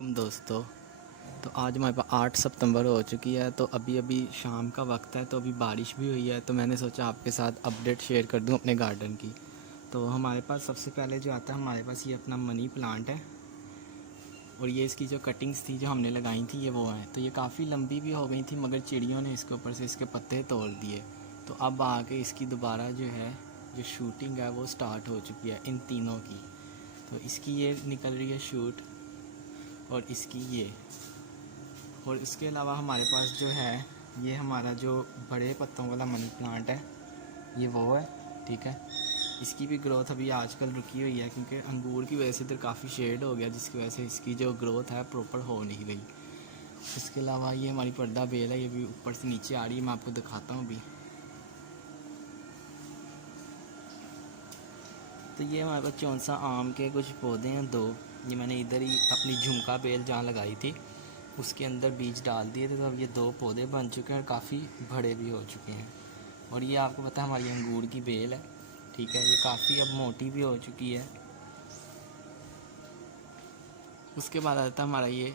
दोस्तों, तो आज हमारे पास 8 सितंबर हो चुकी है। तो अभी अभी शाम का वक्त है, तो अभी बारिश भी हुई है। तो मैंने सोचा आपके साथ अपडेट शेयर कर दूं अपने गार्डन की। तो हमारे पास सबसे पहले जो आता है, हमारे पास ये अपना मनी प्लांट है। और ये इसकी जो कटिंग्स थी जो हमने लगाई थी ये वो है। तो ये काफ़ी लंबी भी हो गई थी, मगर चिड़ियों ने इसके ऊपर से इसके पत्ते तोड़ दिए। तो अब आके इसकी दोबारा जो है जो शूटिंग है वो स्टार्ट हो चुकी है इन तीनों की। तो इसकी ये निकल रही है शूट, और इसकी ये। और इसके अलावा हमारे पास जो है ये हमारा जो बड़े पत्तों वाला मनी प्लांट है ये वो है। ठीक है, इसकी भी ग्रोथ अभी आजकल रुकी हुई है, क्योंकि अंगूर की वजह से इधर काफ़ी शेड हो गया, जिसकी वजह से इसकी जो ग्रोथ है प्रॉपर हो नहीं रही। इसके अलावा ये हमारी पर्दा बेल है, ये भी ऊपर से नीचे आ रही है। मैं आपको दिखाता हूँ अभी। तो ये हमारे पास चौंसा आम के कुछ पौधे हैं दो। ये मैंने इधर ही अपनी झुमका बेल जहाँ लगाई थी उसके अंदर बीज डाल दिए थे। तो अब ये दो पौधे बन चुके हैं और काफ़ी बड़े भी हो चुके हैं। और ये आपको पता है हमारी अंगूर की बेल है। ठीक है, ये काफ़ी अब मोटी भी हो चुकी है। उसके बाद आता है हमारा ये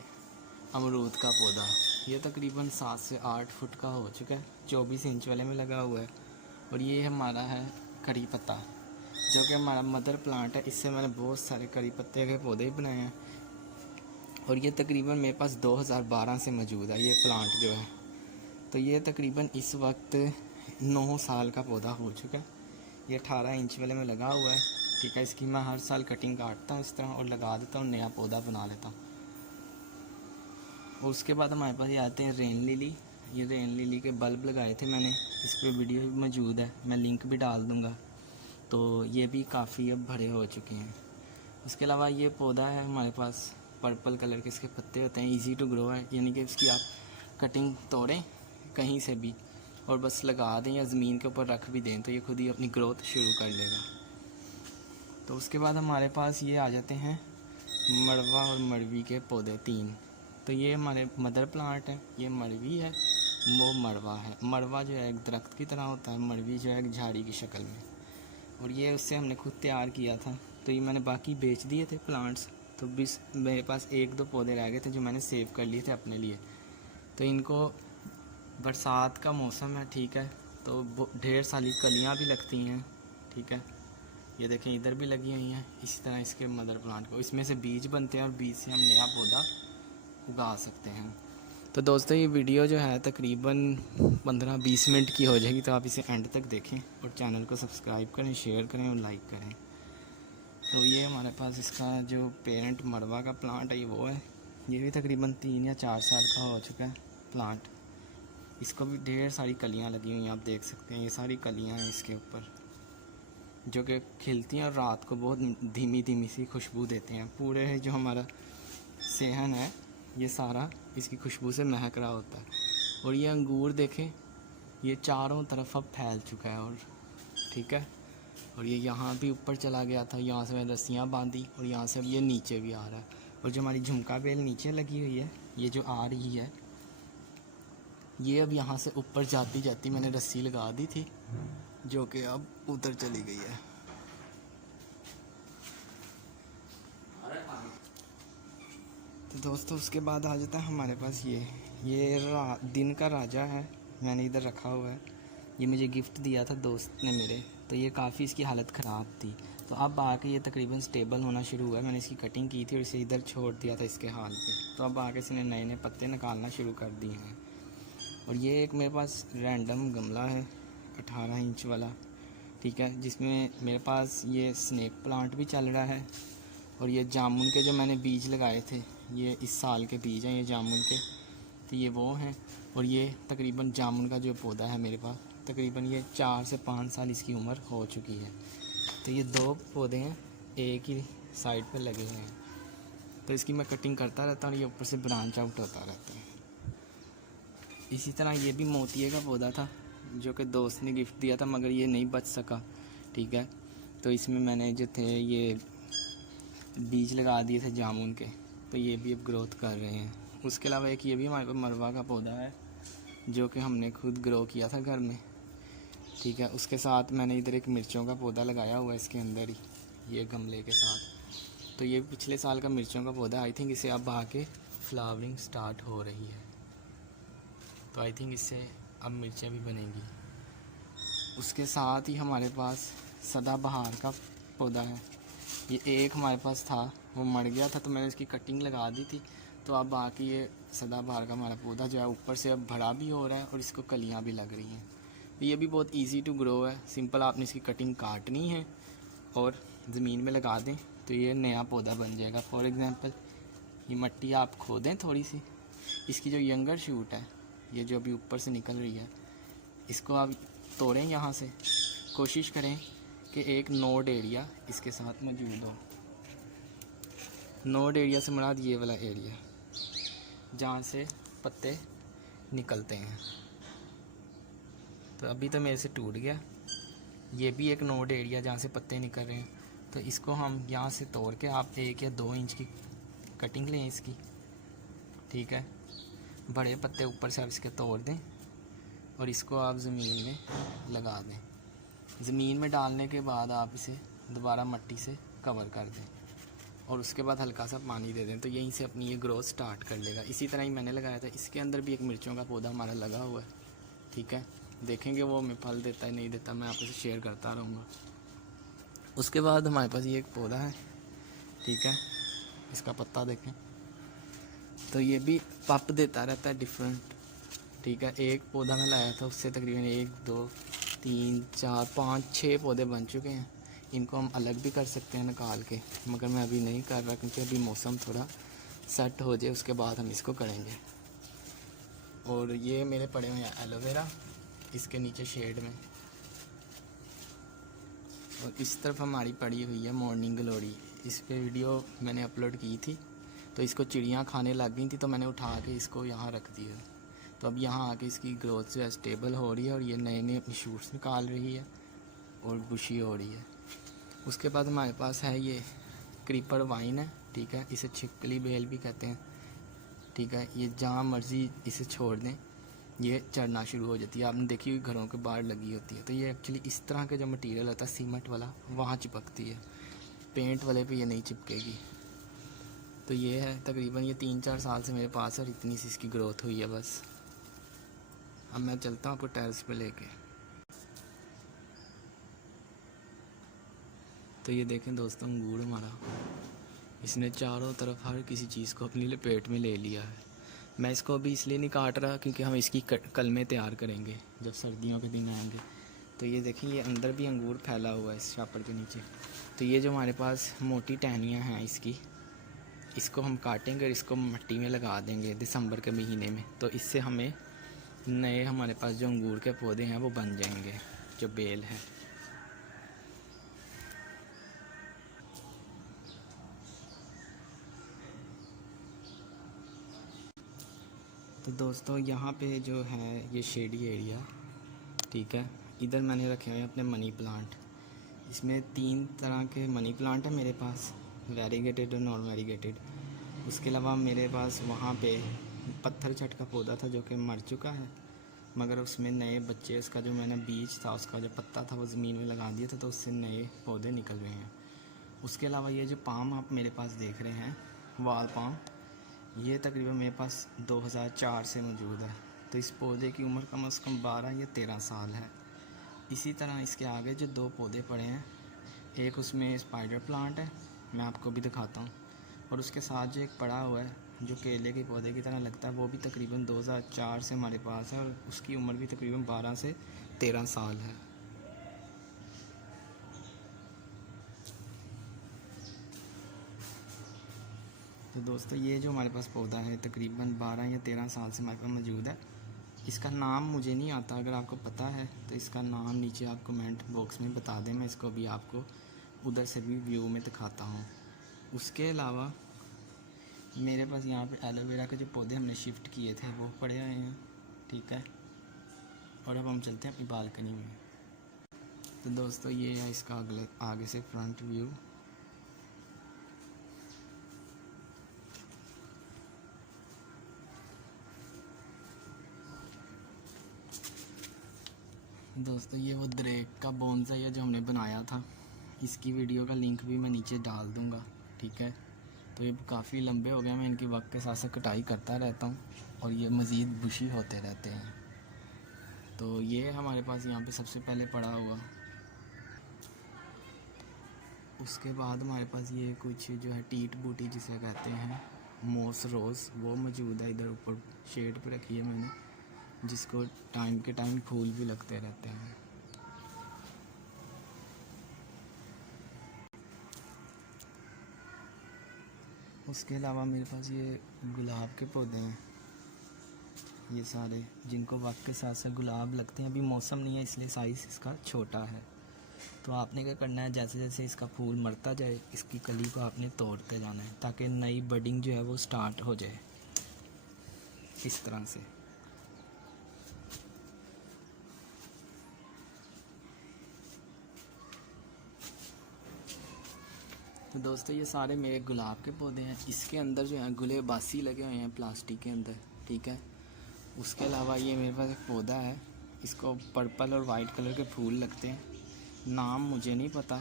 अमरूद का पौधा। ये तकरीबन 7 से 8 फुट का हो चुका है, 24 इंच वाले में लगा हुआ है। और ये हमारा है करी पत्ता, जो कि हमारा मदर प्लांट है। इससे मैंने बहुत सारे करी पत्ते के पौधे बनाए हैं। और ये तकरीबन मेरे पास 2012 से मौजूद है ये प्लांट जो है। तो ये तकरीबन इस वक्त 9 साल का पौधा हो चुका है। ये 18 इंच वाले में लगा हुआ है। ठीक है, इसकी मैं हर साल कटिंग काटता हूँ इस तरह और लगा देता हूँ, नया पौधा बना लेता हूँ। और उसके बाद हमारे पास ये आते हैं रेन लिली। ये रेन लिली के बल्ब लगाए थे मैंने, इस पर वीडियो भी मौजूद है, मैं लिंक भी डाल दूँगा। तो ये भी काफ़ी अब बड़े हो चुके हैं। उसके अलावा ये पौधा है हमारे पास, पर्पल कलर के इसके पत्ते होते हैं, इजी टू ग्रो है। यानी कि इसकी आप कटिंग तोड़ें कहीं से भी और बस लगा दें या ज़मीन के ऊपर रख भी दें तो ये खुद ही अपनी ग्रोथ शुरू कर लेगा। तो उसके बाद हमारे पास ये आ जाते हैं मड़वा और मड़वी के पौधे 3। तो ये हमारे मदर प्लांट है, ये मड़वी है, वो मड़वा है। मड़वा जो है एक दरख्त की तरह होता है, मड़वी जो है एक झाड़ी की शक्ल में। और ये उससे हमने खुद तैयार किया था। तो ये मैंने बाकी बेच दिए थे प्लांट्स। तो बीस मेरे पास 1-2 पौधे रह गए थे जो मैंने सेव कर लिए थे अपने लिए। तो इनको बरसात का मौसम है, ठीक है, तो ढेर सारी कलियां भी लगती हैं। ठीक है, ये देखें इधर भी लगी हुई हैं। इसी तरह इसके मदर प्लांट को इसमें से बीज बनते हैं और बीज से हम नया पौधा उगा सकते हैं। तो दोस्तों ये वीडियो जो है तकरीबन 15-20 मिनट की हो जाएगी, तो आप इसे एंड तक देखें और चैनल को सब्सक्राइब करें, शेयर करें और लाइक करें। तो ये हमारे पास इसका जो पेरेंट मड़वा का प्लांट है ये वो है। ये भी तकरीबन 3 या 4 साल का हो चुका है प्लांट। इसको भी ढेर सारी कलियां लगी हुई हैं, आप देख सकते हैं। ये सारी कलियां हैं इसके ऊपर जो कि खिलती हैं और रात को बहुत धीमी धीमी सी खुशबू देते हैं। पूरे जो हमारा सेहन है ये सारा इसकी खुशबू से महक रहा होता है। और ये अंगूर देखें, ये चारों तरफ अब फैल चुका है। और ठीक है, और ये यहाँ भी ऊपर चला गया था, यहाँ से मैंने रस्सियाँ बांधी और यहाँ से अब ये नीचे भी आ रहा है। और जो हमारी झुमका बेल नीचे लगी हुई है ये जो आ रही है, ये अब यहाँ से ऊपर जाती जाती मैंने रस्सी लगा दी थी जो कि अब उधर चली गई है। तो दोस्तों उसके बाद आ जाता है हमारे पास ये दिन का राजा है, मैंने इधर रखा हुआ है। ये मुझे गिफ्ट दिया था दोस्त ने मेरे। तो ये काफ़ी इसकी हालत ख़राब थी, तो अब आके ये तकरीबन स्टेबल होना शुरू हुआ है। मैंने इसकी कटिंग की थी और इसे इधर छोड़ दिया था इसके हाल पे। तो अब आके इसने नए नए पत्ते निकालना शुरू कर दिए हैं। और ये एक मेरे पास रैंडम गमला है 18 इंच वाला, ठीक है, जिसमें मेरे पास ये स्नेक प्लांट भी चल रहा है। और ये जामुन के जो मैंने बीज लगाए थे ये इस साल के बीज हैं, ये जामुन के, तो ये वो हैं। और ये तकरीबन जामुन का जो पौधा है मेरे पास, तकरीबन ये 4 से 5 साल इसकी उम्र हो चुकी है। तो ये 2 पौधे हैं एक ही साइड पर लगे हुए हैं। तो इसकी मैं कटिंग करता रहता हूँ और ये ऊपर से ब्रांच आउट होता रहता है। इसी तरह ये भी मोतिये का पौधा था जो कि दोस्त ने गिफ्ट दिया था, मगर ये नहीं बच सका। ठीक है, तो इसमें मैंने जो थे ये बीज लगा दिए थे जामुन के, तो ये भी अब ग्रोथ कर रहे हैं। उसके अलावा एक ये भी हमारे पास मरवा का पौधा है जो कि हमने खुद ग्रो किया था घर में। ठीक है, उसके साथ मैंने इधर एक मिर्चों का पौधा लगाया हुआ है इसके अंदर ही, ये गमले के साथ। तो ये पिछले साल का मिर्चों का पौधा, आई थिंक इसे अब आके फ्लावरिंग स्टार्ट हो रही है, तो आई थिंक इससे अब मिर्चें भी बनेंगी। उसके साथ ही हमारे पास सदाबहार का पौधा है। ये एक हमारे पास था, वो मर गया था तो मैंने इसकी कटिंग लगा दी थी। तो अब बाकी ये सदाबहार का हमारा पौधा जो है ऊपर से अब बड़ा भी हो रहा है और इसको कलियां भी लग रही हैं। तो ये भी बहुत इजी टू ग्रो है, सिंपल आपने इसकी कटिंग काटनी है और ज़मीन में लगा दें तो ये नया पौधा बन जाएगा। फॉर एग्ज़ाम्पल ये मट्टी आप खोदें थोड़ी सी, इसकी जो यंगर शूट है ये जो अभी ऊपर से निकल रही है, इसको आप तोड़ें यहाँ से। कोशिश करें कि एक नोड एरिया इसके साथ मौजूद हो। नोड एरिया से मुराद ये वाला एरिया जहाँ से पत्ते निकलते हैं। तो अभी तो मेरे से टूट गया। ये भी एक नोड एरिया जहाँ से पत्ते निकल रहे हैं, तो इसको हम यहाँ से तोड़ के आप 1 या 2 इंच की कटिंग लें इसकी, ठीक है। बड़े पत्ते ऊपर से आप इसके तोड़ दें और इसको आप ज़मीन में लगा दें। ज़मीन में डालने के बाद आप इसे दोबारा मट्टी से कवर कर दें और उसके बाद हल्का सा पानी दे दें, तो यहीं से अपनी ये ग्रोथ स्टार्ट कर लेगा। इसी तरह ही मैंने लगाया था, इसके अंदर भी एक मिर्चों का पौधा हमारा लगा हुआ है, ठीक है। देखेंगे वो हमें फल देता है नहीं देता, मैं आपसे शेयर करता रहूँगा। उसके बाद हमारे पास ये एक पौधा है, ठीक है, इसका पत्ता देखें तो ये भी पप देता रहता है डिफरेंट, ठीक है। एक पौधा मैं लाया था, उससे तकरीबन 1 2 3 4 5 6 पौधे बन चुके हैं। इनको हम अलग भी कर सकते हैं निकाल के, मगर मैं अभी नहीं कर रहा क्योंकि अभी मौसम थोड़ा सेट हो जाए उसके बाद हम इसको करेंगे। और ये मेरे पड़े हुए हैं एलोवेरा इसके नीचे शेड में, और इस तरफ हमारी पड़ी हुई है मॉर्निंग ग्लोरी। इस पे वीडियो मैंने अपलोड की थी, तो इसको चिड़ियाँ खाने लग गई थी तो मैंने उठा के इसको यहाँ रख दिया। तो अब यहाँ आके इसकी ग्रोथ जो है स्टेबल हो रही है और ये नए नए अपनी शूट्स निकाल रही है और बुशी हो रही है। उसके बाद हमारे पास है ये क्रीपर वाइन है, ठीक है, इसे छिपकली बेल भी कहते हैं, ठीक है। ये जहाँ मर्ज़ी इसे छोड़ दें ये चढ़ना शुरू हो जाती है। आपने देखी हुई घरों के बाहर लगी होती है, तो ये एक्चुअली इस तरह का जो मटेरियल होता है सीमेंट वाला वहाँ चिपकती है, पेंट वाले पे ये नहीं चिपकेगी। तो ये है तकरीबन ये 3-4 साल से मेरे पास है और इतनी सी इसकी ग्रोथ हुई है बस। अब मैं चलता हूँ आपको टेरेस पे लेके। तो ये देखें दोस्तों अंगूर हमारा, इसने चारों तरफ हर किसी चीज़ को अपनी लपेट में ले लिया है। मैं इसको अभी इसलिए नहीं काट रहा क्योंकि हम इसकी कलमें तैयार करेंगे जब सर्दियों के दिन आएंगे। तो ये देखें ये अंदर भी अंगूर फैला हुआ है इस शापर के नीचे। तो ये जो हमारे पास मोटी टहनियाँ हैं इसको हम काटेंगे और इसको मिट्टी में लगा देंगे दिसंबर के महीने में। तो इससे हमें नए हमारे पास जो अंगूर के पौधे हैं वो बन जाएंगे, जो बेल है। तो दोस्तों यहाँ पे जो है ये शेडी एरिया, ठीक है, इधर मैंने रखे हुए हैं अपने मनी प्लांट। इसमें 3 तरह के मनी प्लांट है मेरे पास, वेरीगेटेड और नॉन वेरीगेटेड। उसके अलावा मेरे पास वहाँ पे पत्थर चट का पौधा था जो कि मर चुका है, मगर उसमें नए बच्चे, उसका जो मैंने बीज था उसका जो पत्ता था वो ज़मीन में लगा दिया था, तो उससे नए पौधे निकल रहे हैं। उसके अलावा ये जो पाम आप मेरे पास देख रहे हैं वाल पाम, ये तकरीबन मेरे पास 2004 से मौजूद है। तो इस पौधे की उम्र कम से कम 12 या 13 साल है। इसी तरह इसके आगे जो 2 पौधे पड़े हैं, एक उसमें स्पाइडर प्लांट है, मैं आपको भी दिखाता हूँ, और उसके साथ जो एक पड़ा हुआ है जो केले के पौधे की तरह लगता है, वो भी तकरीबन 2004 से हमारे पास है और उसकी उम्र भी तकरीबन 12 से 13 साल है। तो दोस्तों ये जो हमारे पास पौधा है तकरीबन 12 या 13 साल से हमारे पास मौजूद है। इसका नाम मुझे नहीं आता, अगर आपको पता है तो इसका नाम नीचे आप कमेंट बॉक्स में बता दें, मैं इसको भी आपको उधर से भी व्यू में दिखाता हूँ। उसके अलावा मेरे पास यहाँ पे एलोवेरा के जो पौधे हमने शिफ्ट किए थे वो पड़े हुए हैं, ठीक है। और अब हम चलते हैं अपनी बालकनी में। तो दोस्तों ये है इसका आगे से फ्रंट व्यू। दोस्तों ये वो दरेक का बोनसाई है जो हमने बनाया था, इसकी वीडियो का लिंक भी मैं नीचे डाल दूँगा। ठीक है। तो ये काफ़ी लंबे हो गए, मैं इनकी वक्त के साथ साथ कटाई करता रहता हूँ और ये मज़ीद बुशी होते रहते हैं। तो ये हमारे पास यहाँ पे सबसे पहले पड़ा हुआ। उसके बाद हमारे पास ये कुछ जो है टीट बूटी जिसे कहते हैं, मोस रोज़, वो मौजूद है इधर ऊपर शेड पे रखी है मैंने, जिसको टाइम के टाइम फूल भी लगते रहते हैं। उसके अलावा मेरे पास ये गुलाब के पौधे हैं, ये सारे, जिनको वक्त के साथ साथ गुलाब लगते हैं। अभी मौसम नहीं है इसलिए साइज़ इसका छोटा है। तो आपने क्या करना है, जैसे जैसे इसका फूल मरता जाए इसकी कली को आपने तोड़ते जाना है ताकि नई बडिंग जो है वो स्टार्ट हो जाए इस तरह से। तो दोस्तों ये सारे मेरे गुलाब के पौधे हैं। इसके अंदर जो है गुलेबासी लगे हुए हैं प्लास्टिक के अंदर, ठीक है। उसके अलावा ये मेरे पास एक पौधा है, इसको पर्पल और वाइट कलर के फूल लगते हैं, नाम मुझे नहीं पता,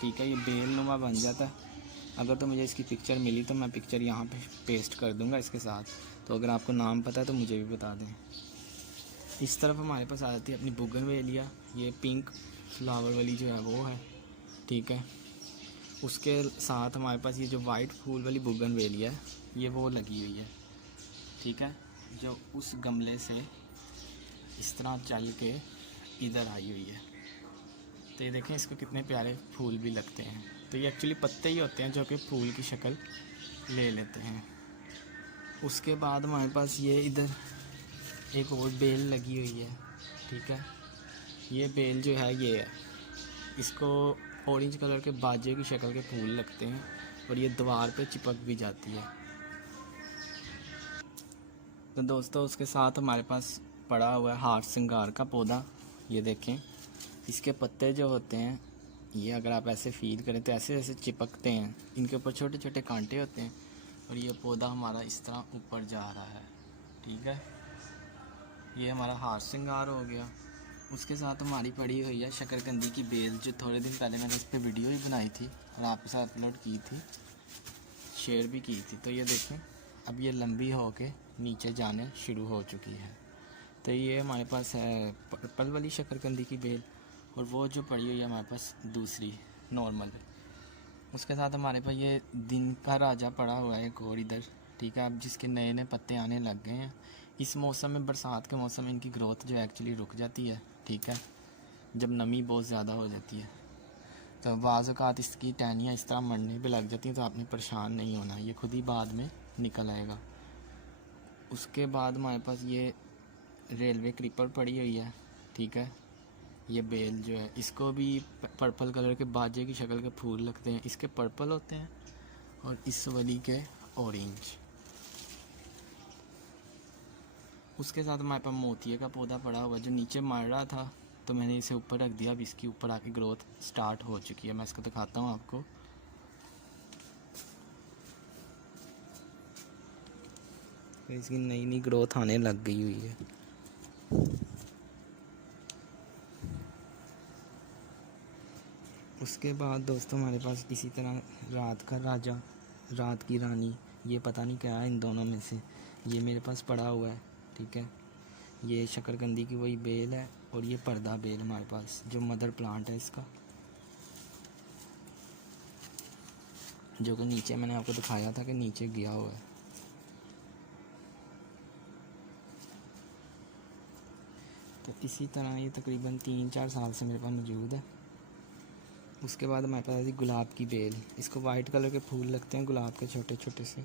ठीक है। ये बेल नुमा बन जाता है। अगर तो मुझे इसकी पिक्चर मिली तो मैं पिक्चर यहाँ पे पेस्ट कर दूँगा इसके साथ। तो अगर आपको नाम पता है तो मुझे भी बता दें। इस तरफ हमारे पास आ जाती है अपनी बोगनवेलिया, ये पिंक फ्लावर वाली जो है वो है, ठीक है। उसके साथ हमारे पास ये जो वाइट फूल वाली बोगनवेलिया है ये वो लगी हुई है, ठीक है, जो उस गमले से इस तरह चल के इधर आई हुई है। तो ये देखें इसको कितने प्यारे फूल भी लगते हैं। तो ये एक्चुअली पत्ते ही होते हैं जो कि फूल की शक्ल ले लेते हैं। उसके बाद हमारे पास ये इधर एक और बेल लगी हुई है, ठीक है। ये बेल जो है ये है, इसको ऑरेंज कलर के बाजे की शक्ल के फूल लगते हैं और ये दीवार पे चिपक भी जाती है। तो दोस्तों उसके साथ हमारे पास पड़ा हुआ है हार श्रृंगार का पौधा। ये देखें इसके पत्ते जो होते हैं ये अगर आप ऐसे फील करें तो ऐसे ऐसे चिपकते हैं, इनके ऊपर छोटे छोटे कांटे होते हैं और ये पौधा हमारा इस तरह ऊपर जा रहा है, ठीक है। ये हमारा हार श्रृंगार हो गया। उसके साथ हमारी पड़ी हुई है शकरकंदी की बेल, जो थोड़े दिन पहले मैंने इस पर वीडियो ही बनाई थी और आपके साथ अपलोड की थी, शेयर भी की थी। तो ये देखें अब ये लंबी हो के नीचे जाने शुरू हो चुकी है। तो ये हमारे पास है पर्पल वाली शकरकंदी की बेल और वो जो पड़ी हुई है हमारे पास दूसरी नॉर्मल। उसके साथ हमारे पास ये दिन का राजा पड़ा हुआ है एक और इधर, ठीक है। अब जिसके नए नए पत्ते आने लग गए हैं। इस मौसम में, बरसात के मौसम में इनकी ग्रोथ जो एक्चुअली रुक जाती है, ठीक है, जब नमी बहुत ज़्यादा हो जाती है। तो बाज़ औक़ात इसकी टहनियाँ इस तरह मरने पे लग जाती हैं, तो आपने परेशान नहीं होना, ये खुद ही बाद में निकल आएगा। उसके बाद हमारे पास ये रेलवे क्रीपर पड़ी हुई है, ठीक है। ये बेल जो है इसको भी पर्पल कलर के बाजे की शक्ल के फूल लगते हैं, इसके पर्पल होते हैं और इस वाली के ऑरेंज। उसके साथ हमारे पास मोतिये का पौधा पड़ा हुआ जो नीचे मर रहा था, तो मैंने इसे ऊपर रख दिया। अब इसकी ऊपर आके ग्रोथ स्टार्ट हो चुकी है। मैं इसको दिखाता हूँ आपको। इसकी नई नई ग्रोथ आने लग गई हुई है। उसके बाद दोस्तों हमारे पास इसी तरह रात का राजा, रात की रानी, ये पता नहीं क्या है इन दोनों में से, ये मेरे पास पड़ा हुआ है, ठीक है। ये शकरकंदी की वही बेल है और ये पर्दा बेल हमारे पास जो मदर प्लांट है इसका, जो कि नीचे मैंने आपको दिखाया था कि नीचे गया हुआ है। तो इसी तरह ये तकरीबन 3-4 साल से मेरे पास मौजूद है। उसके बाद हमारे पास गुलाब की बेल, इसको वाइट कलर के फूल लगते हैं गुलाब के छोटे छोटे से।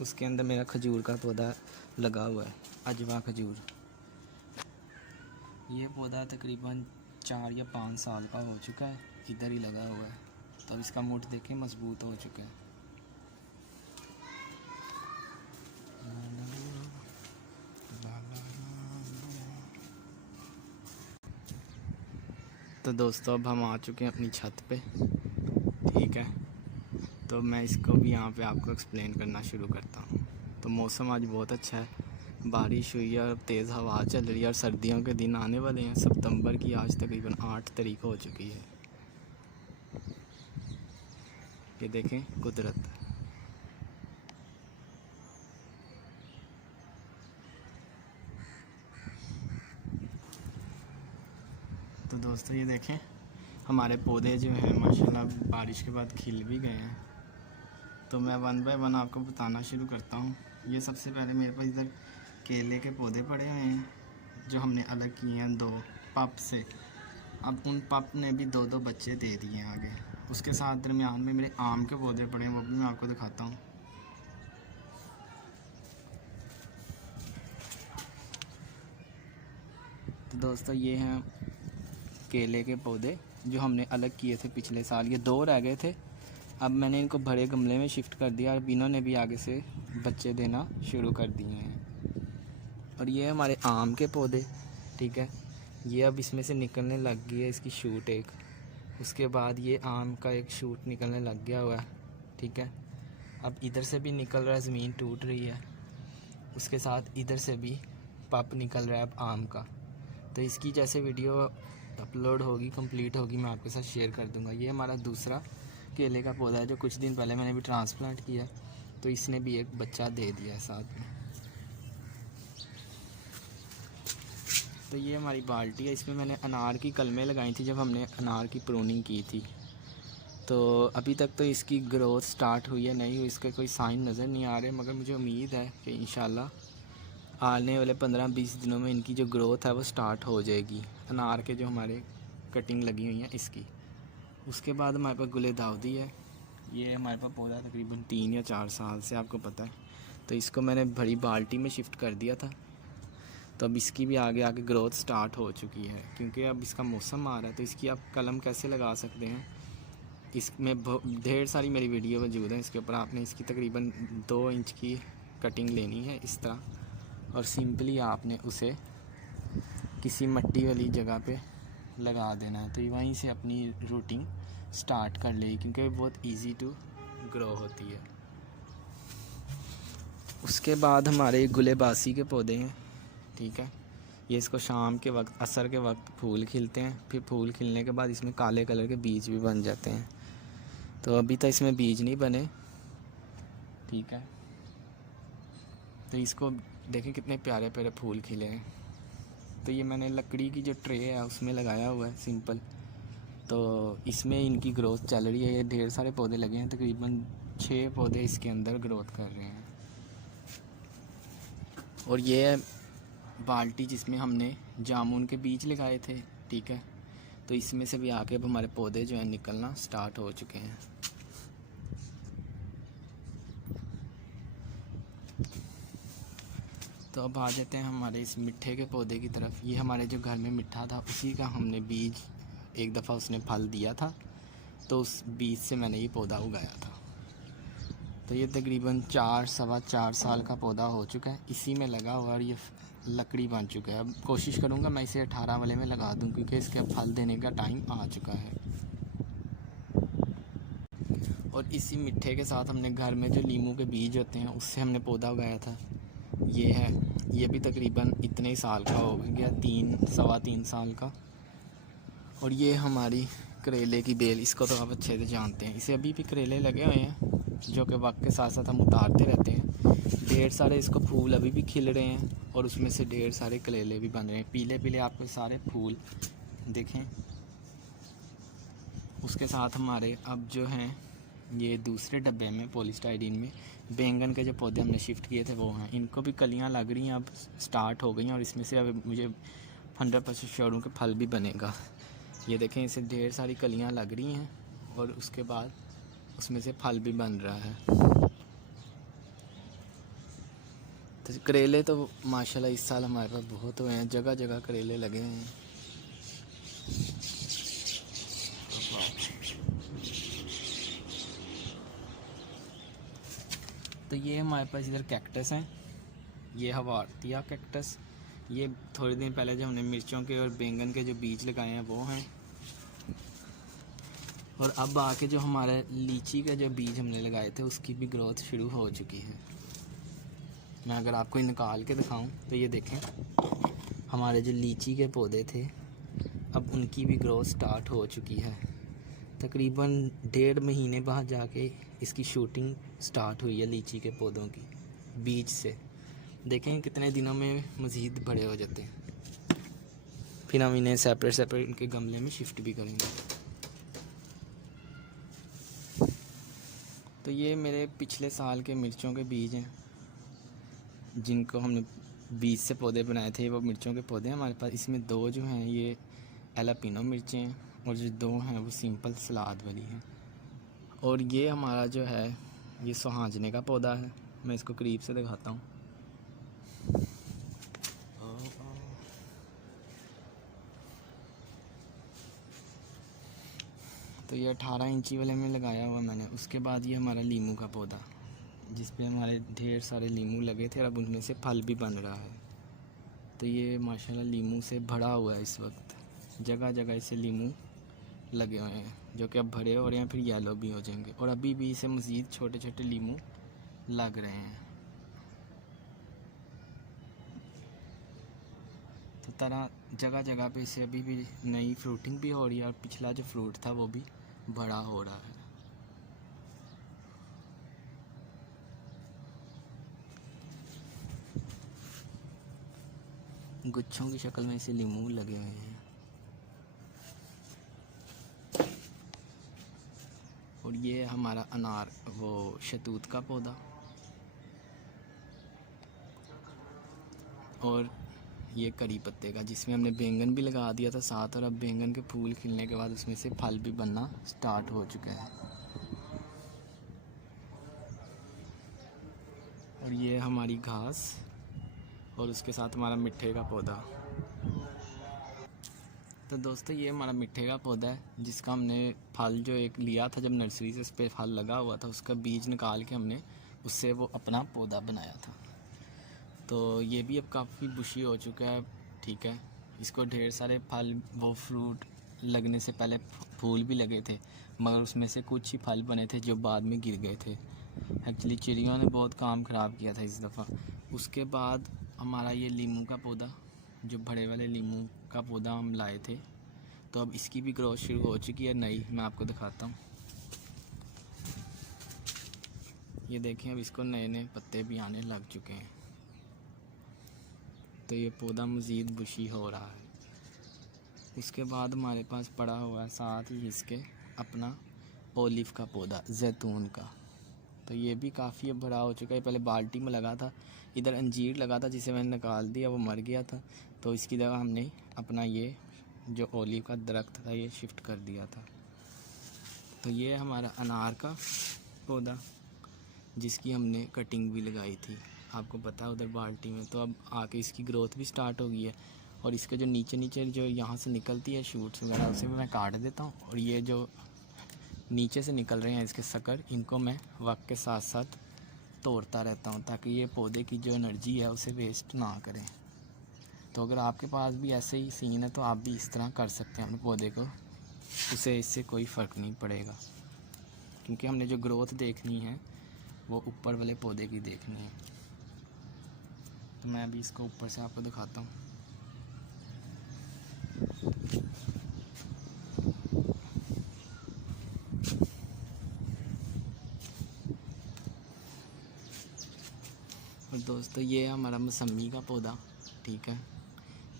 उसके अंदर मेरा खजूर का पौधा लगा हुआ है, अजवा खजूर। ये पौधा तकरीबन 4 या 5 साल का हो चुका है, इधर ही लगा हुआ है। तो अब इसका मुठ देखें मजबूत हो चुका है। तो दोस्तों अब हम आ चुके हैं अपनी छत पे, ठीक है। तो मैं इसको भी यहाँ पे आपको एक्सप्लेन करना शुरू करता हूँ। तो मौसम आज बहुत अच्छा है, बारिश हुई है और तेज़ हवा चल रही है और सर्दियों के दिन आने वाले हैं। सितंबर की आज तकरीबन 8 तारीख हो चुकी है। ये देखें कुदरत। तो दोस्तों ये देखें हमारे पौधे जो हैं माशाल्लाह बारिश के बाद खिल भी गए हैं। तो मैं वन बाय वन आपको बताना शुरू करता हूँ। ये सबसे पहले मेरे पास इधर केले के पौधे पड़े हुए हैं जो हमने अलग किए हैं 2 पप से। अब उन पप ने भी 2-2 बच्चे दे दिए हैं आगे। उसके साथ दरमियान में मेरे आम के पौधे पड़े हैं, वो भी मैं आपको दिखाता हूँ। तो दोस्तों ये हैं केले के पौधे जो हमने अलग किए थे पिछले साल। ये 2 रह गए थे, अब मैंने इनको बड़े गमले में शिफ्ट कर दिया और इन्होंने भी आगे से बच्चे देना शुरू कर दिए हैं। और ये हमारे आम के पौधे, ठीक है, ये अब इसमें से निकलने लग गई है इसकी शूट एक। उसके बाद ये आम का एक शूट निकलने लग गया हुआ है, ठीक है। अब इधर से भी निकल रहा है, ज़मीन टूट रही है। उसके साथ इधर से भी पप निकल रहा है अब आम का। तो इसकी जैसे वीडियो अपलोड होगी, कंप्लीट होगी, मैं आपके साथ शेयर कर दूंगा। ये हमारा दूसरा केले का पौधा है जो कुछ दिन पहले मैंने भी ट्रांसप्लांट किया, तो इसने भी एक बच्चा दे दिया है साथ में। तो ये हमारी बाल्टी है, इसमें मैंने अनार की कलमें लगाई थी जब हमने अनार की प्रूनिंग की थी। तो अभी तक तो इसकी ग्रोथ स्टार्ट हुई है नहीं हुई, इसके कोई साइन नज़र नहीं आ रहे, मगर मुझे उम्मीद है कि इंशाल्लाह आने वाले 15-20 दिनों में इनकी जो ग्रोथ है वो स्टार्ट हो जाएगी, अनार के जो हमारे कटिंग लगी हुई है इसकी। उसके बाद हमारे पास गुले दाऊदी है। ये हमारे पास पौधा तकरीबन 3 या 4 साल से, आपको पता है। तो इसको मैंने बड़ी बाल्टी में शिफ्ट कर दिया था, तो अब इसकी भी आगे आगे ग्रोथ स्टार्ट हो चुकी है। क्योंकि अब इसका मौसम आ रहा है तो इसकी आप कलम कैसे लगा सकते हैं, इसमें ढेर सारी मेरी वीडियो मौजूद है इसके ऊपर। आपने इसकी तकरीबन 2 इंच की कटिंग लेनी है इस तरह, और सिंपली आपने उसे किसी मट्टी वाली जगह पे लगा देना है, तो वहीं से अपनी रूटिंग स्टार्ट कर लेगी, क्योंकि बहुत इजी टू ग्रो होती है। उसके बाद हमारे गुलेबासी के पौधे हैं, ठीक है। ये इसको शाम के वक्त, असर के वक्त फूल खिलते हैं, फिर फूल खिलने के बाद इसमें काले कलर के बीज भी बन जाते हैं। तो अभी तक इसमें बीज नहीं बने, ठीक है। तो इसको देखें कितने प्यारे प्यारे फूल खिले हैं। तो ये मैंने लकड़ी की जो ट्रे है उसमें लगाया हुआ है सिंपल, तो इसमें इनकी ग्रोथ चल रही है। ये ढेर सारे पौधे लगे हैं, तकरीबन 6 पौधे इसके अंदर ग्रोथ कर रहे हैं। और ये बाल्टी जिसमें हमने जामुन के बीज लगाए थे, ठीक है, तो इसमें से भी आके अब हमारे पौधे जो है निकलना स्टार्ट हो चुके हैं। तो अब आ जाते हैं हमारे इस मिट्ठे के पौधे की तरफ। ये हमारे जो घर में मिट्ठा था उसी का हमने बीज, एक दफ़ा उसने फल दिया था, तो उस बीज से मैंने ये पौधा उगाया था। तो ये तकरीबन 4-4.25 साल का पौधा हो चुका है, इसी में लगा हुआ और ये लकड़ी बन चुका है। अब कोशिश करूँगा मैं इसे 18 वाले में लगा दूँ, क्योंकि इसके फल देने का टाइम आ चुका है। और इसी मिट्ठे के साथ हमने घर में जो नींबू के बीज होते हैं उससे हमने पौधा उगाया था। ये है, ये भी तकरीबन इतने ही साल का हो गया, 3-3.25 साल का। और ये हमारी करेले की बेल, इसको तो आप अच्छे से जानते हैं। इसे अभी भी करेले लगे हुए हैं जो कि वक्त के साथ साथ हम उतारते रहते हैं। ढेर सारे इसको फूल अभी भी खिल रहे हैं और उसमें से ढेर सारे करेले भी बन रहे हैं, पीले पीले आपको सारे फूल देखें। उसके साथ हमारे अब जो हैं ये दूसरे डब्बे में पॉलीस्टाइरीन में बैंगन के जो पौधे हमने शिफ्ट किए थे वो हैं। इनको भी कलियां लग रही हैं, अब स्टार्ट हो गई हैं, और इसमें से अब मुझे 100% श्योर हूँ कि फल भी बनेगा। ये देखें, इसे ढेर सारी कलियां लग रही हैं और उसके बाद उसमें से फल भी बन रहा है। तो करेले तो माशाल्लाह इस साल हमारे पास बहुत हुए हैं, जगह जगह करेले लगे हैं। तो ये हमारे पास इधर कैक्टस हैं, ये हवातिया कैक्टस। ये थोड़े दिन पहले जो हमने मिर्चों के और बैंगन के जो बीज लगाए हैं वो हैं। और अब आके जो हमारे लीची के जो बीज हमने लगाए थे उसकी भी ग्रोथ शुरू हो चुकी है। मैं अगर आपको निकाल के दिखाऊं तो ये देखें, हमारे जो लीची के पौधे थे अब उनकी भी ग्रोथ स्टार्ट हो चुकी है। तकरीबन 1.5 महीने बाद जाके इसकी शूटिंग स्टार्ट हुई है लीची के पौधों की, बीज से। देखें कितने दिनों में मज़ीद बड़े हो जाते हैं। फिर हम इन्हें सेपरेट इनके गमले में शिफ्ट भी करेंगे। तो ये मेरे पिछले साल के मिर्चों के बीज हैं, जिनको हमने बीज से पौधे बनाए थे। वो मिर्चों के पौधे हैं हमारे पास। इसमें 2 जो हैं ये एलापिनो मिर्चें हैं, और जो 2 हैं वो सिंपल सलाद वाली हैं। और ये हमारा जो है ये सुहांजने का पौधा है। मैं इसको करीब से दिखाता हूँ। तो ये 18 इंची वाले में लगाया हुआ मैंने। उसके बाद ये हमारा लीमू का पौधा, जिस पे हमारे ढेर सारे लीमू लगे थे, अब उनमें से फल भी बन रहा है। तो ये माशाल्लाह लीमू से भरा हुआ है। इस वक्त जगह जगह इसे लीमू लगे हुए हैं, जो कि अब भरे हो रहे हैं, फिर येलो भी हो जाएंगे। और अभी भी इसे मज़ीद छोटे छोटे लीमू लग रहे हैं। तो तरह जगह जगह पे इसे अभी भी नई फ्रूटिंग भी हो रही है, और पिछला जो फ्रूट था वो भी बड़ा हो रहा है। गुच्छों की शक्ल में इसे लीमू लगे हुए हैं। और ये हमारा अनार वो शतूत का पौधा। और ये करी पत्ते का, जिसमें हमने बैंगन भी लगा दिया था साथ। और अब बैंगन के फूल खिलने के बाद उसमें से फल भी बनना स्टार्ट हो चुका है। और ये हमारी घास, और उसके साथ हमारा मिट्ठे का पौधा। तो दोस्तों ये हमारा मिट्ठे का पौधा है, जिसका हमने फल जो एक लिया था जब नर्सरी से, उस पर फल लगा हुआ था, उसका बीज निकाल के हमने उससे वो अपना पौधा बनाया था। तो ये भी अब काफ़ी बुशी हो चुका है, ठीक है। इसको ढेर सारे फल, वो फ्रूट लगने से पहले फूल भी लगे थे, मगर उसमें से कुछ ही फल बने थे जो बाद में गिर गए थे। एक्चुअली चिड़ियों ने बहुत काम ख़राब किया था इस दफ़ा। उसके बाद हमारा ये लीमू का पौधा, जो बड़े वाले लीमू का पौधा हम लाए थे, तो अब इसकी भी ग्रोथ शुरू हो चुकी है नई। मैं आपको दिखाता हूँ। ये देखें, अब इसको नए नए पत्ते भी आने लग चुके हैं। तो ये पौधा मज़ीद बुशी हो रहा है। उसके बाद हमारे पास पड़ा हुआ है साथ ही इसके अपना ओलिव का पौधा, जैतून का। तो ये भी काफ़ी बड़ा हो चुका है। पहले बाल्टी में लगा था, इधर अंजीर लगा था जिसे मैंने निकाल दिया, वो मर गया था। तो इसकी जगह हमने अपना ये जो ओलिव का दरख्त था ये शिफ्ट कर दिया था। तो ये हमारा अनार का पौधा, जिसकी हमने कटिंग भी लगाई थी, आपको पता है, उधर बाल्टी में। तो अब आके इसकी ग्रोथ भी स्टार्ट हो गई है। और इसके जो नीचे नीचे जो यहाँ से निकलती है शूट्स वगैरह, उसे भी मैं काट देता हूँ। और ये जो नीचे से निकल रहे हैं इसके सकर, इनको मैं वक्त के साथ साथ तोड़ता रहता हूँ, ताकि ये पौधे की जो एनर्जी है उसे वेस्ट ना करें। तो अगर आपके पास भी ऐसे ही सीन है तो आप भी इस तरह कर सकते हैं अपने पौधे को, उसे इससे कोई फ़र्क नहीं पड़ेगा। क्योंकि हमने जो ग्रोथ देखनी है वो ऊपर वाले पौधे की देखनी है। तो मैं अभी इसको ऊपर से आपको दिखाता हूँ। और दोस्तों ये हमारा मौसमी का पौधा, ठीक है।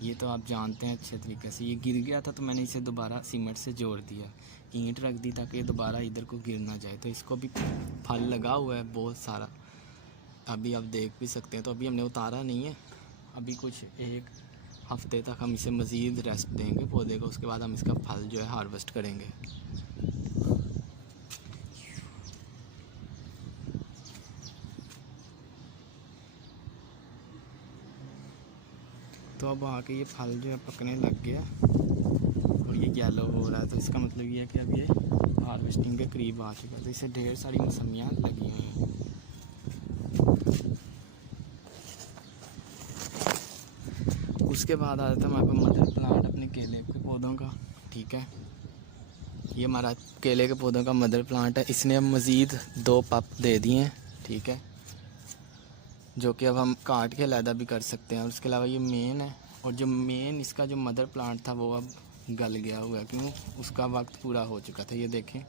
ये तो आप जानते हैं अच्छे तरीके से। ये गिर गया था तो मैंने इसे दोबारा सीमेंट से जोड़ दिया, ईंट रख दी ताकि ये दोबारा इधर को गिर ना जाए। तो इसको भी फल लगा हुआ है बहुत सारा, अभी आप देख भी सकते हैं। तो अभी हमने उतारा नहीं है, अभी कुछ 1 हफ्ते तक हम इसे मज़ीद रेस्ट देंगे पौधे को। उसके बाद हम इसका फल जो है हार्वेस्ट करेंगे। तो अब आके ये फल जो है पकने लग गया और ये येलो हो रहा है। तो इसका मतलब ये है कि अब ये हार्वेस्टिंग के करीब आ चुका है। तो इसे ढेर सारी मौसमियाँ लगी हुई हैं। उसके बाद आ जाता है हमारे पास मदर प्लांट अपने केले के पौधों का, ठीक है। ये हमारा केले के पौधों का मदर प्लांट है। इसने अब मज़ीद 2 पप दे दिए हैं, ठीक है, जो कि अब हम काट के अलहदा भी कर सकते हैं। और उसके अलावा ये मेन है, और जो मेन इसका जो मदर प्लांट था वो अब गल गया हुआ है, क्यों, उसका वक्त पूरा हो चुका था। ये देखें,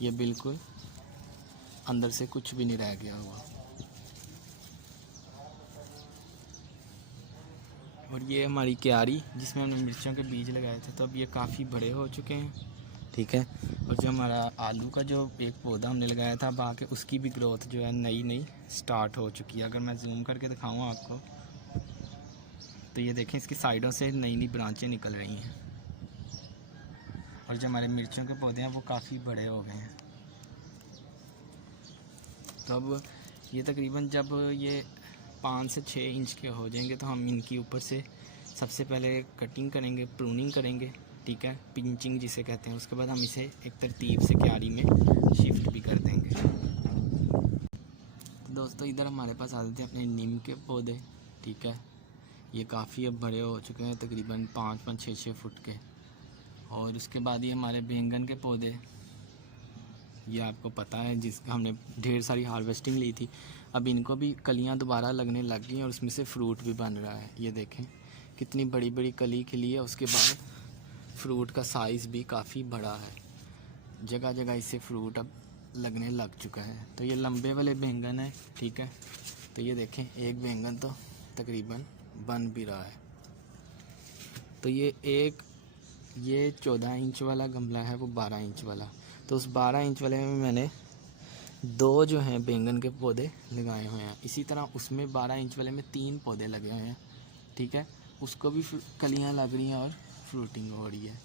ये बिल्कुल अंदर से कुछ भी नहीं रह गया हुआ। और ये हमारी क्यारी जिसमें हमने मिर्चों के बीज लगाए थे, तो अब ये काफ़ी बड़े हो चुके हैं, ठीक है। और जो हमारा आलू का जो एक पौधा हमने लगाया था, अब आके उसकी भी ग्रोथ जो है नई स्टार्ट हो चुकी है। अगर मैं जूम करके दिखाऊँ आपको, तो ये देखें, इसकी साइडों से नई ब्रांचें निकल रही हैं। और जो हमारे मिर्चों के पौधे हैं वो काफ़ी बड़े हो गए हैं। तो अब ये तकरीबन जब ये 5 से 6 इंच के हो जाएंगे, तो हम इनकी ऊपर से सबसे पहले कटिंग करेंगे, प्रूनिंग करेंगे, ठीक है, पिंचिंग जिसे कहते हैं। उसके बाद हम इसे एक तरतीब से क्यारी में शिफ्ट भी कर देंगे। तो दोस्तों, इधर हमारे पास आ जाते हैं अपने नीम के पौधे, ठीक है। ये काफ़ी अब बड़े हो चुके हैं, तकरीबन 5-5, 6-6 फुट के। और उसके बाद ये हमारे बैंगन के पौधे, ये आपको पता है, जिसका हमने ढेर सारी हार्वेस्टिंग ली थी। अब इनको भी कलियां दोबारा लगने लग गई हैं और उसमें से फ्रूट भी बन रहा है। ये देखें, कितनी बड़ी बड़ी कली खिली है। उसके बाद फ्रूट का साइज़ भी काफ़ी बड़ा है, जगह जगह इससे फ्रूट अब लगने लग चुका है। तो ये लंबे वाले बैंगन है, ठीक है। तो ये देखें, एक बैंगन तो तकरीबन बन भी रहा है। तो ये 14 इंच वाला गमला है, वो 12 इंच वाला। तो उस 12 इंच वाले में मैंने 2 जो हैं बैंगन के पौधे लगाए हुए हैं। इसी तरह उसमें 12 इंच वाले में 3 पौधे लगे हुए हैं, ठीक है। उसको भी कलियां लग रही हैं और फ्रूटिंग हो रही है।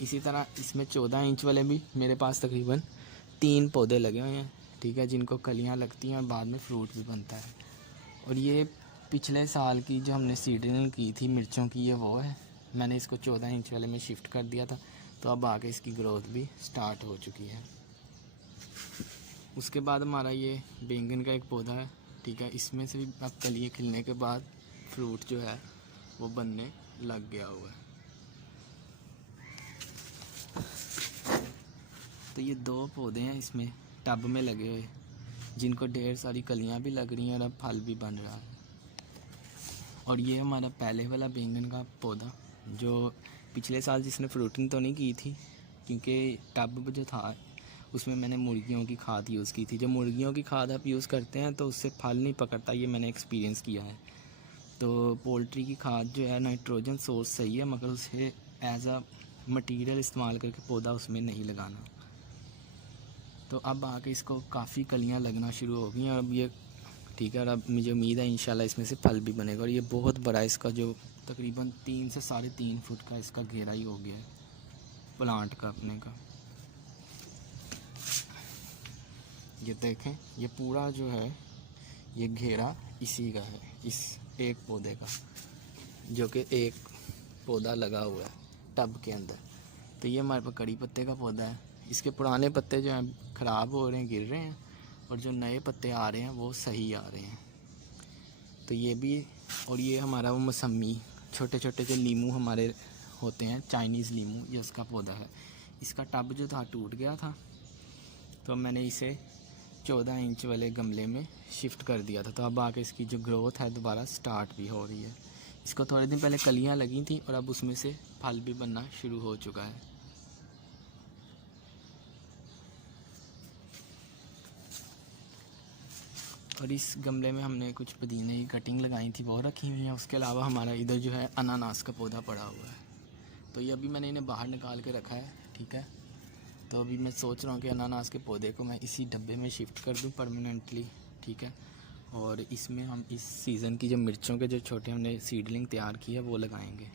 इसी तरह इसमें 14 इंच वाले भी मेरे पास तकरीबन 3 पौधे लगे हुए हैं, ठीक है, जिनको कलियां लगती हैं और बाद में फ्रूट भी बनता है। और ये पिछले साल की जो हमने सीडलिंग की थी मिर्चों की, ये वो है। मैंने इसको 14 इंच वाले में शिफ्ट कर दिया था, तो अब आगे इसकी ग्रोथ भी स्टार्ट हो चुकी है। उसके बाद हमारा ये बैंगन का एक पौधा है, ठीक है। इसमें से भी अब कलियाँ खिलने के बाद फ्रूट जो है वो बनने लग गया हुआ है। तो ये 2 पौधे हैं इसमें टब में लगे हुए, जिनको ढेर सारी कलियाँ भी लग रही हैं और अब फल भी बन रहा है। और ये हमारा पहले वाला बैंगन का पौधा, जो पिछले साल जिसने फ्रूटिंग तो नहीं की थी, क्योंकि टब जो था उसमें मैंने मुर्गियों की खाद यूज़ की थी। जो मुर्गियों की खाद आप यूज़ करते हैं तो उससे फल नहीं पकड़ता, ये मैंने एक्सपीरियंस किया है। तो पोल्ट्री की खाद जो है नाइट्रोजन सोर्स सही है, मगर उसे एज अ मटीरियल इस्तेमाल करके पौधा उसमें नहीं लगाना। तो अब आके इसको काफ़ी कलियाँ लगना शुरू हो गई हैं और अब ये ठीक है। और अब मुझे उम्मीद है इंशाल्लाह इसमें से फल भी बनेगा। और ये बहुत बड़ा, इसका जो तकरीबन 3 से 3.5 फुट का इसका घेरा ही हो गया है प्लांट का अपने का। ये देखें, ये पूरा जो है ये घेरा इसी का है, इस एक पौधे का, जो कि एक पौधा लगा हुआ है टब के अंदर। तो ये हमारे पास कड़ी पत्ते का पौधा है। इसके पुराने पत्ते जो हैं ख़राब हो रहे हैं, गिर रहे हैं, और जो नए पत्ते आ रहे हैं वो सही आ रहे हैं। तो ये भी, और ये हमारा वो मौसमी छोटे छोटे जो लीमू हमारे होते हैं, चाइनीज़ लीमू, ये उसका पौधा है। इसका टब जो था टूट गया था, तो मैंने इसे 14 इंच वाले गमले में शिफ्ट कर दिया था। तो अब आके इसकी जो ग्रोथ है दोबारा स्टार्ट भी हो रही है। इसको थोड़े दिन पहले कलियां लगी थी और अब उसमें से फल भी बनना शुरू हो चुका है। और इस गमले में हमने कुछ पुदीने की कटिंग लगाई थी, वो रखी हुई है। उसके अलावा हमारा इधर जो है अनानास का पौधा पड़ा हुआ है। तो ये अभी मैंने इन्हें बाहर निकाल के रखा है, ठीक है। तो अभी मैं सोच रहा हूँ कि अनानास के पौधे को मैं इसी डब्बे में शिफ्ट कर दूँ परमानेंटली, ठीक है। और इसमें हम इस सीज़न की जो मिर्चों के जो छोटे हमने सीडलिंग तैयार की है वो लगाएंगे।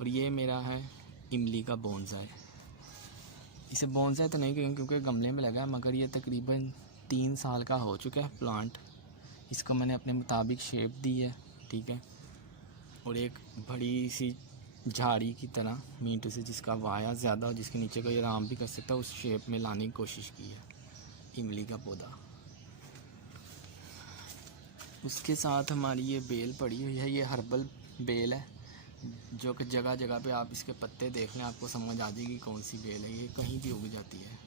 और ये मेरा है इमली का बोनसाई। इसे बोनसाई तो नहीं कहेंगे क्योंकि गमले में लगा है, मगर ये तकरीबन 3 साल का हो चुका है प्लांट। इसको मैंने अपने मुताबिक शेप दी है, ठीक है। और एक बड़ी सी झाड़ी की तरह मीट से, जिसका वाया ज़्यादा हो, जिसके नीचे कोई आराम भी कर सकता है, उस शेप में लाने की कोशिश की है इमली का पौधा। उसके साथ हमारी ये बेल पड़ी हुई है, ये हर्बल बेल है, जो कि जगह जगह पे आप इसके पत्ते देख लें, आपको समझ आ जाएगी कौन सी बेल है, ये कहीं भी उग जाती है।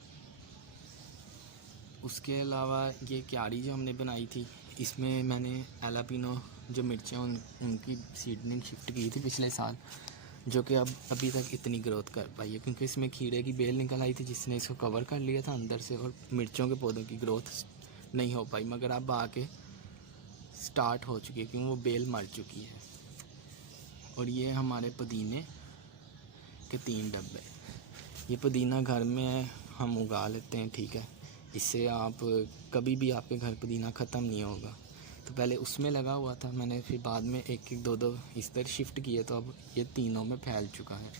उसके अलावा ये क्यारी जो हमने बनाई थी, इसमें मैंने एलापिनो जो मिर्चें उनकी सीडलिंग शिफ्ट की थी पिछले साल, जो कि अब अभी तक इतनी ग्रोथ कर पाई है, क्योंकि इसमें खीरे की बेल निकल आई थी जिसने इसको कवर कर लिया था अंदर से, और मिर्चों के पौधों की ग्रोथ नहीं हो पाई, मगर अब आके स्टार्ट हो चुकी है क्योंकि वो बेल मर चुकी है। और ये हमारे पुदीने के 3 डब्बे। ये पुदीना घर में हम उगा लेते हैं, ठीक है। इससे आप कभी भी आपके घर पुदीना ख़त्म नहीं होगा। तो पहले उसमें लगा हुआ था मैंने, फिर बाद में एक एक दो दो इस तरह शिफ्ट किए, तो अब ये तीनों में फैल चुका है।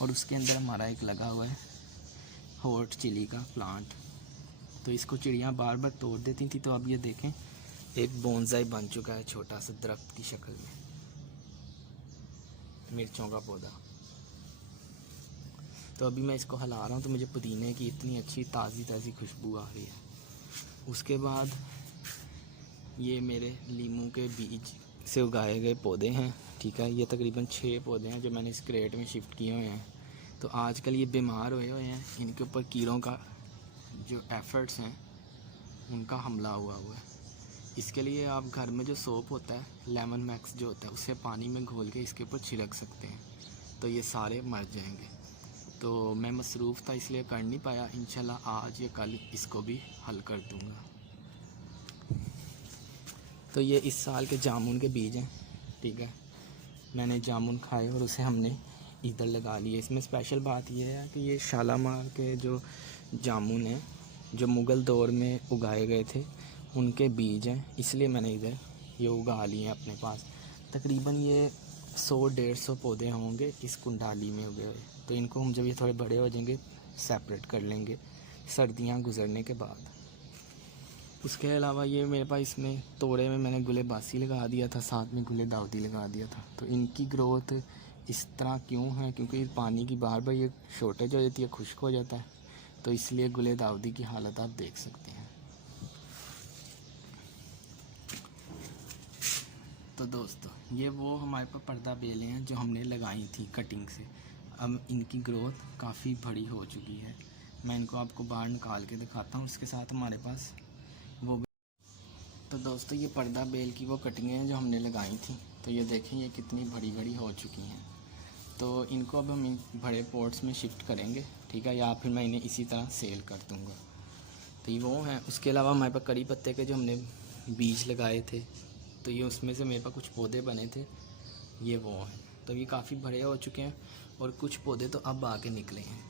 और उसके अंदर हमारा एक लगा हुआ है हॉट चिली का प्लांट। तो इसको चिड़ियाँ बार बार तोड़ देती थी, तो अब ये देखें एक बोनसाई बन चुका है, छोटा सा दरख्त की शक्ल में, मिर्चों का पौधा। तो अभी मैं इसको हिला रहा हूँ तो मुझे पुदीने की इतनी अच्छी ताज़ी ताज़ी खुशबू आ रही है। उसके बाद ये मेरे लीमू के बीज से उगाए गए पौधे हैं, ठीक है। ये तकरीबन 6 पौधे हैं जो मैंने इस क्रेट में शिफ्ट किए हुए हैं। तो आजकल ये बीमार हुए हैं, इनके ऊपर कीड़ों का जो एफर्ट्स हैं उनका हमला हुआ है। इसके लिए आप घर में जो सोप होता है, लेमन मैक्स जो होता है, उसे पानी में घोल के इसके ऊपर छिड़क सकते हैं, तो ये सारे मर जाएंगे। तो मैं मसरूफ़ था इसलिए कर नहीं पाया, इंशाल्लाह आज या कल इसको भी हल कर दूँगा। तो ये इस साल के जामुन के बीज हैं, ठीक है। मैंने जामुन खाए और उसे हमने इधर लगा लिए। इसमें स्पेशल बात यह है कि ये शालामार के जो जामुन हैं जो मुग़ल दौर में उगाए गए थे उनके बीज हैं, इसलिए मैंने इधर ये उगा लिए हैं अपने पास। तकरीबन ये 100-150 पौधे होंगे इस कुंडाली में उगे हुए। तो इनको हम जब ये थोड़े बड़े हो जाएंगे सेपरेट कर लेंगे सर्दियाँ गुजरने के बाद। उसके अलावा ये मेरे पास इसमें तोड़े में मैंने गुले बासी लगा दिया था, साथ में गुले दाऊदी लगा दिया था। तो इनकी ग्रोथ इस तरह क्यों है, क्योंकि पानी की बार बार ये शॉर्टेज हो जाती है, खुश्क हो जाता है, तो इसलिए गुले दाऊदी की हालत आप देख सकते हैं। तो दोस्तों ये वो हमारे पास पर्दा बेलें हैं जो हमने लगाई थी कटिंग से। अब इनकी ग्रोथ काफ़ी बड़ी हो चुकी है। मैं इनको आपको बाहर निकाल के दिखाता हूँ। इसके साथ हमारे पास वो तो दोस्तों ये पर्दा बेल की वो कटिंगें हैं जो हमने लगाई थी। तो ये देखें ये कितनी बड़ी बड़ी हो चुकी हैं। तो इनको अब हम बड़े पॉट्स में शिफ्ट करेंगे, ठीक है, या फिर मैं इन्हें इसी तरह सेल कर दूँगा। तो ये वो हैं। उसके अलावा हमारे पास कड़ी पत्ते के जो हमने बीज लगाए थे, तो ये उसमें से मेरे पास कुछ पौधे बने थे, ये वो हैं। तो ये काफ़ी बड़े हो चुके हैं और कुछ पौधे तो अब आके निकले हैं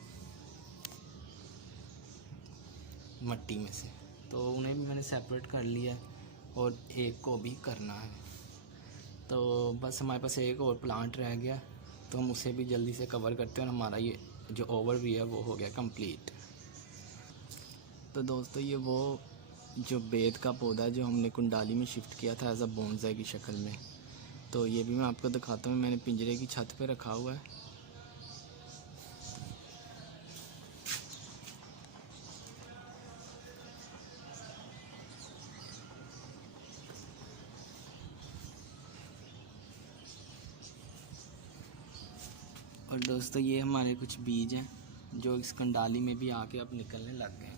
मट्टी में से, तो उन्हें भी मैंने सेपरेट कर लिया है और एक को भी करना है। तो बस हमारे पास एक और प्लांट रह गया, तो हम उसे भी जल्दी से कवर करते हैं और हमारा ये जो ओवरव्यू है वो हो गया कंप्लीट। तो दोस्तों ये वो जो बेद का पौधा जो हमने कुंडाली में शिफ्ट किया था एज अ बोनसाई की शक्ल में, तो ये भी मैं आपको दिखाता हूँ। मैंने पिंजरे की छत पे रखा हुआ है। और दोस्तों ये हमारे कुछ बीज हैं जो इस कुंडाली में भी आके अब निकलने लग गए हैं।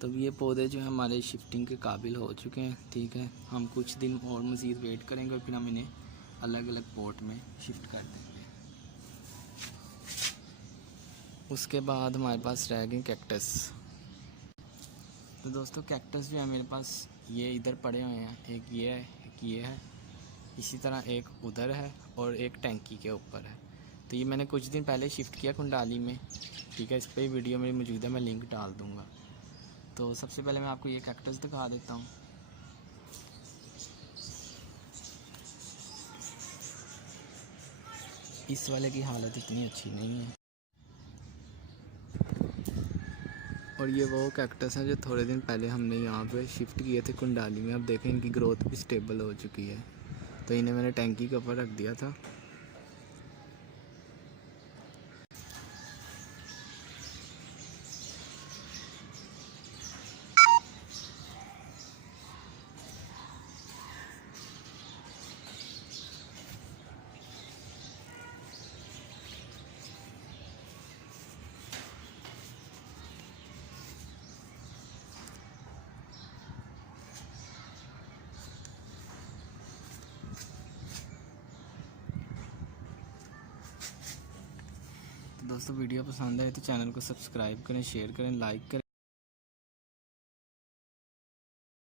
तो ये पौधे जो है हमारे शिफ्टिंग के काबिल हो चुके हैं, ठीक है। हम कुछ दिन और मज़ीद वेट करेंगे और फिर हम इन्हें अलग अलग पॉट में शिफ्ट कर देंगे। उसके बाद हमारे पास रह गए कैक्टस। तो दोस्तों कैक्टस जो है मेरे पास ये इधर पड़े हुए हैं, एक ये है, एक ये है, इसी तरह एक उधर है और एक टैंकी के ऊपर है। तो ये मैंने कुछ दिन पहले शिफ्ट किया कुंडाली में, ठीक है। इस पर वीडियो मेरी मौजूद है, मैं लिंक डाल दूँगा। तो सबसे पहले मैं आपको ये कैक्टस दिखा देता हूँ। इस वाले की हालत इतनी अच्छी नहीं है। और ये वो कैक्टस हैं जो थोड़े दिन पहले हमने यहाँ पे शिफ्ट किए थे कुंडाली में। अब देखें इनकी ग्रोथ भी स्टेबल हो चुकी है। तो इन्हें मैंने टैंकी के ऊपर रख दिया था। दोस्तों वीडियो पसंद आए तो चैनल को सब्सक्राइब करें, शेयर करें, लाइक करें।